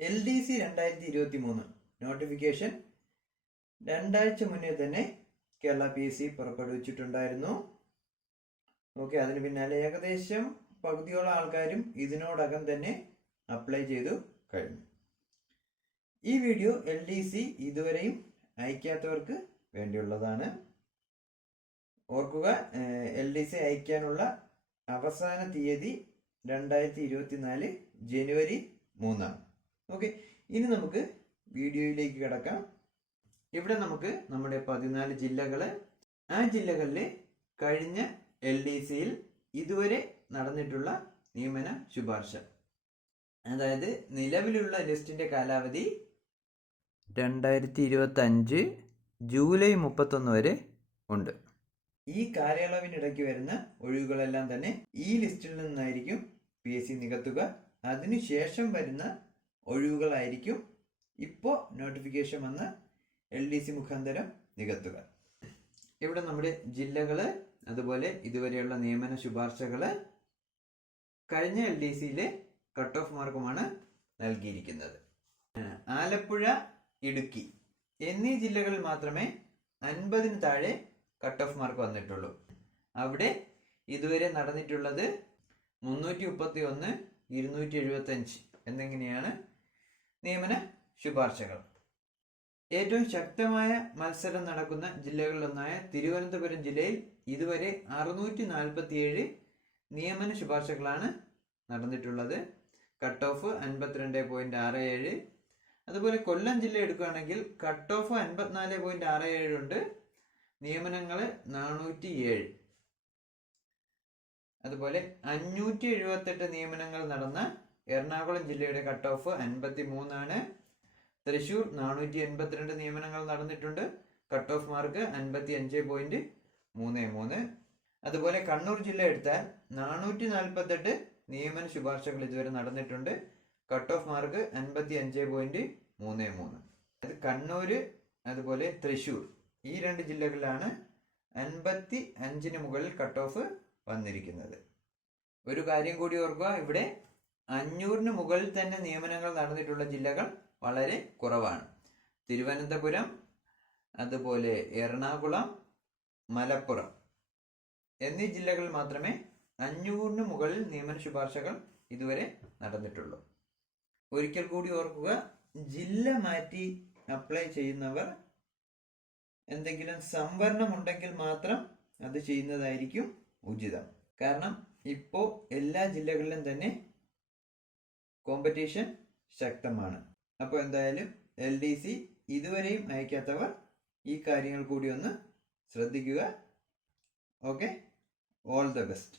LDC 2023 notification 2 ആഴ്ച മുന്നേ തന്നെ കേരള PSC പുറപ്പെടുവിച്ചിട്ടുണ്ടായിരുന്നു. ഓക്കെ, അതിന് പിന്നാലെ ഏകദേശം പകുതിയോളം ആൾക്കാരും ഇതിനോടകം തന്നെ അപ്ലൈ ചെയ്തു കഴിഞ്ഞു. ഈ വീഡിയോ LDC ഇതുവരെയും അയക്കാത്തവർക്ക് വേണ്ടിയുള്ളതാണ്. ഓർക്കുക, LDC അയക്കാനുള്ള അവസാന തീയതി 2024 ജനുവരി 3. ഓക്കെ, ഇനി നമുക്ക് വീഡിയോയിലേക്ക് കിടക്കാം. ഇവിടെ നമുക്ക് നമ്മുടെ 14 ജില്ലകള്, ആ ജില്ലകളിലെ കഴിഞ്ഞ LDCയിൽ ഇതുവരെ നടന്നിട്ടുള്ള നിയമന ശുപാർശ, അതായത് നിലവിലുള്ള ലിസ്റ്റിന്റെ കാലാവധി 2025 ജൂലൈ 31 വരെ ഉണ്ട്. ഈ കാലയളവിനിടയ്ക്ക് വരുന്ന ഒഴിവുകളെല്ലാം തന്നെ ഈ ലിസ്റ്റിൽ നിന്നായിരിക്കും PSC നികത്തുക. അതിനുശേഷം വരുന്ന ഒഴിവുകളായിരിക്കും ഇപ്പോൾ നോട്ടിഫിക്കേഷൻ വന്ന് LDC മുഖാന്തരം നികത്തുക. ഇവിടെ നമ്മുടെ ജില്ലകള്, അതുപോലെ ഇതുവരെയുള്ള നിയമന ശുപാർശകള്, കഴിഞ്ഞ LDCയിലെ കട്ട് ഓഫ് മാർക്കുമാണ് നൽകിയിരിക്കുന്നത്. ആലപ്പുഴ, ഇടുക്കി എന്നീ ജില്ലകളിൽ മാത്രമേ 50-ന് താഴെ കട്ട് ഓഫ് മാർക്ക് വന്നിട്ടുള്ളൂ. അവിടെ ഇതുവരെ നടന്നിട്ടുള്ളത് 331, 275 എന്നിങ്ങനെയാണ് നിയമന ശുപാർശകൾ. ഏറ്റവും ശക്തമായ മത്സരം നടക്കുന്ന ജില്ലകളിലൊന്നായ തിരുവനന്തപുരം ജില്ലയിൽ ഇതുവരെ 647 നിയമന ശുപാർശകളാണ് നടന്നിട്ടുള്ളത്. Cut off 52.67. അതുപോലെ കൊല്ലം ജില്ല എടുക്കുകയാണെങ്കിൽ കട്ട് ഓഫ് 54.67 ഉണ്ട്, നിയമനങ്ങൾ 407. അതുപോലെ 578 നിയമനങ്ങൾ നടന്ന എറണാകുളം ജില്ലയുടെ കട്ട് ഓഫ് 53 ആണ്. തൃശൂർ 482 നിയമനങ്ങൾ നടന്നിട്ടുണ്ട്, കട്ട് ഓഫ് മാർക്ക് 55.33. അതുപോലെ കണ്ണൂർ ജില്ല എടുത്താൽ 448 നിയമന ശുപാർശകൾ ഇതുവരെ നടന്നിട്ടുണ്ട്, കട്ട് ഓഫ് മാർക്ക് 55.33. അത് കണ്ണൂര് അതുപോലെ തൃശൂർ ഈ 2 ജില്ലകളിലാണ് 55-ന് മുകളിൽ കട്ട് ഓഫ് വന്നിരിക്കുന്നത്. ഒരു കാര്യം കൂടി ഓർക്കുക, ഇവിടെ 500-ന് മുകളിൽ തന്നെ നിയമനങ്ങൾ നടന്നിട്ടുള്ള ജില്ലകൾ വളരെ കുറവാണ്. തിരുവനന്തപുരം, അതുപോലെ എറണാകുളം, മലപ്പുറം എന്നീ ജില്ലകളിൽ മാത്രമേ 500-ന് മുകളിൽ നിയമന ശുപാർശകൾ ഇതുവരെ നടന്നിട്ടുള്ളൂ. ഒരിക്കൽ കൂടി ഓർക്കുക, ജില്ല മാറ്റി അപ്ലൈ ചെയ്യുന്നവർ എന്തെങ്കിലും സംവരണം ഉണ്ടെങ്കിൽ മാത്രം അത് ചെയ്യുന്നതായിരിക്കും ഉചിതം. കാരണം ഇപ്പോൾ എല്ലാ ജില്ലകളിലും തന്നെ കോമ്പറ്റീഷൻ ശക്തമാണ്. അപ്പോൾ എന്തായാലും LDC ഇതുവരെയും അയക്കാത്തവർ ഈ കാര്യങ്ങൾ കൂടി ഒന്ന് ശ്രദ്ധിക്കുക. Okay, all the best.